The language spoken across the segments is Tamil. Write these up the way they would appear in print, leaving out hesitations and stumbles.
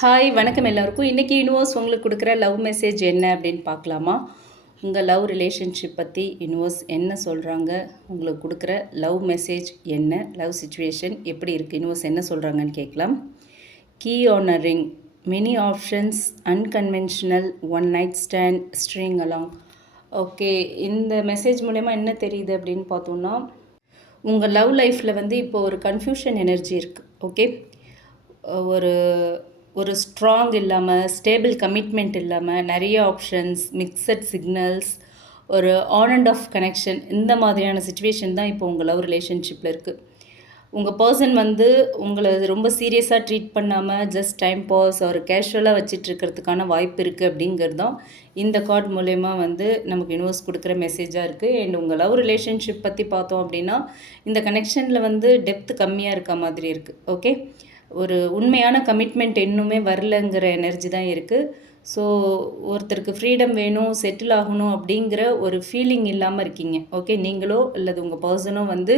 ஹாய் வணக்கம் எல்லாருக்கும். இன்றைக்கி யூனிவர்ஸ் உங்களுக்கு கொடுக்குற லவ் மெசேஜ் என்ன அப்படின்னு பார்க்கலாமா? உங்கள் லவ் ரிலேஷன்ஷிப் பற்றி யூனிவர்ஸ் என்ன சொல்கிறாங்க, உங்களுக்கு கொடுக்குற லவ் மெசேஜ் என்ன, லவ் சுச்சுவேஷன் எப்படி இருக்குது, யூனிவர்ஸ் என்ன சொல்கிறாங்கன்னு கேட்கலாம். Key on a ring, many options, unconventional, one night stand, string along. Okay, இந்த மெசேஜ் மூலமா என்ன தெரியுது அப்படின்னு பார்த்தோம்னா, உங்கள் லவ் லைஃப்பில் வந்து இப்போ ஒரு கன்ஃபியூஷன் எனர்ஜி இருக்குது. ஓகே, ஒரு ஒரு ஸ்ட்ராங் இல்லாமல், ஸ்டேபிள் கமிட்மெண்ட் இல்லாமல், நிறைய ஆப்ஷன்ஸ், மிக்சட் சிக்னல்ஸ், ஒரு ஆன் அண்ட் ஆஃப் கனெக்ஷன், இந்த மாதிரியான சுச்சுவேஷன் தான் இப்போ உங்கள் லவ் ரிலேஷன்ஷிப்பில் இருக்குது. உங்கள் பர்சன் வந்து உங்களை ரொம்ப சீரியஸாக ட்ரீட் பண்ணாமல் ஜஸ்ட் டைம் பாஸ் ஒரு கேஷுவலாக வச்சுட்டு இருக்கிறதுக்கான வாய்ப்பு இருக்குது அப்படிங்கிறது தான் இந்த கார்டு மூலயமா வந்து நமக்கு யூனிவர்ஸ் கொடுக்குற மெசேஜாக இருக்குது. அண்ட் உங்கள் லவ் ரிலேஷன்ஷிப் பற்றி பார்த்தோம் அப்படின்னா இந்த கனெக்ஷனில் வந்து டெப்த் கம்மியாக இருக்க மாதிரி இருக்குது. ஓகே, ஒரு உண்மையான கமிட்மெண்ட் இன்னுமே வரலங்கிற எனர்ஜி தான் இருக்குது. ஸோ ஒருத்தருக்கு ஃப்ரீடம் வேணும், செட்டில் ஆகணும் அப்படிங்கிற ஒரு ஃபீலிங் இல்லாமல் இருக்கீங்க. ஓகே, நீங்களோ அல்லது உங்கள் பர்சனோ வந்து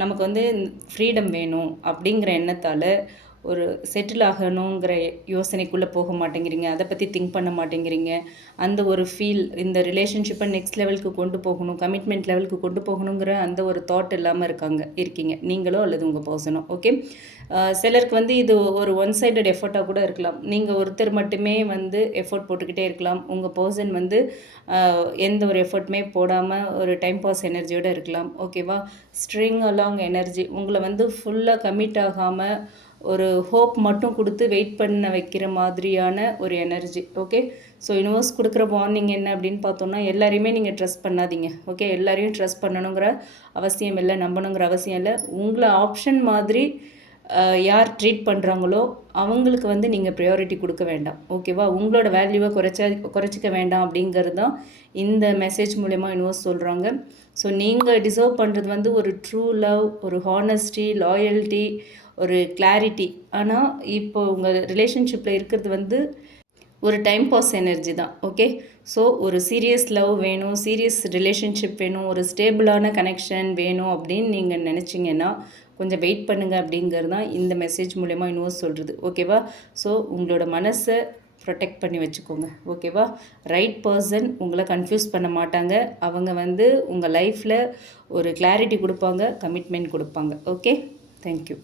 நமக்கு வந்து ஃப்ரீடம் வேணும் அப்படிங்கிற எண்ணத்தால் ஒரு செட்டில் ஆகணுங்கிற யோசனைக்குள்ளே போக மாட்டேங்கிறீங்க, அதை பற்றி திங்க் பண்ண மாட்டேங்கிறீங்க. அந்த ஒரு ஃபீல், இந்த ரிலேஷன்ஷிப்பை நெக்ஸ்ட் லெவலுக்கு கொண்டு போகணும், கமிட்மெண்ட் லெவலுக்கு கொண்டு போகணுங்கிற அந்த ஒரு தாட் இல்லாமல் இருக்கீங்க நீங்களோ அல்லது உங்கள் பர்சனோ. ஓகே, சிலருக்கு வந்து இது ஒரு ஒன் சைடட் எஃபர்ட்டாக கூட இருக்கலாம். நீங்கள் ஒருத்தர் மட்டுமே வந்து எஃபர்ட் போட்டுக்கிட்டே இருக்கலாம், உங்கள் பர்சன் வந்து எந்த ஒரு எஃபர்ட்டுமே போடாமல் ஒரு டைம் பாஸ் எனர்ஜியோடு இருக்கலாம். ஓகேவா, ஸ்ட்ரிங் அலாங் எனர்ஜி, உங்களை வந்து ஃபுல்லாக கமிட் ஆகாமல் ஒரு ஹோப் மட்டும் கொடுத்து வெயிட் பண்ண வைக்கிற மாதிரியான ஒரு எனர்ஜி. ஓகே, ஸோ யூனிவர்ஸ் கொடுக்குற வார்னிங் என்ன அப்படின்னு பார்த்தோம்னா, எல்லாரையுமே நீங்கள் ட்ரஸ்ட் பண்ணாதீங்க. ஓகே, எல்லாரையும் ட்ரஸ்ட் பண்ணணுங்கிற அவசியம் இல்லை, நம்பணுங்கிற அவசியம் இல்லை. உங்களை ஆப்ஷன் மாதிரி யார் ட்ரீட் பண்ணுறாங்களோ அவங்களுக்கு வந்து நீங்கள் ப்ரையாரிட்டி கொடுக்க வேண்டாம். ஓகேவா, உங்களோட வேல்யூவை குறைச்சிக்க வேண்டாம் அப்படிங்கிறது தான் இந்த மெசேஜ் மூலமா யூனிவர்ஸ் சொல்கிறாங்க. ஸோ நீங்கள் டிசர்வ் பண்ணுறது வந்து ஒரு ட்ரூ லவ், ஒரு ஹானஸ்டி, லாயல்ட்டி, ஒரு கிளாரிட்டி. ஆனால் இப்போ உங்கள் ரிலேஷன்ஷிப்பில் இருக்கிறது வந்து ஒரு டைம் பாஸ் எனர்ஜி தான். ஓகே, ஸோ ஒரு சீரியஸ் லவ் வேணும், சீரியஸ் ரிலேஷன்ஷிப் வேணும், ஒரு ஸ்டேபிளான கனெக்ஷன் வேணும் அப்படின்னு நீங்கள் நினச்சிங்கன்னா கொஞ்சம் வெயிட் பண்ணுங்கள் அப்படிங்கிறது தான் இந்த மெசேஜ் மூலமா யூனிவர்ஸ் சொல்கிறது. ஓகேவா, ஸோ உங்களோட மனசை ப்ரொடெக்ட் பண்ணி வச்சுக்கோங்க. ஓகேவா, ரைட் பர்சன் உங்களை கன்ஃபியூஸ் பண்ண மாட்டாங்க. அவங்க வந்து உங்கள் லைஃப்பில் ஒரு கிளாரிட்டி கொடுப்பாங்க, கமிட்மெண்ட் கொடுப்பாங்க. Okay, thank you.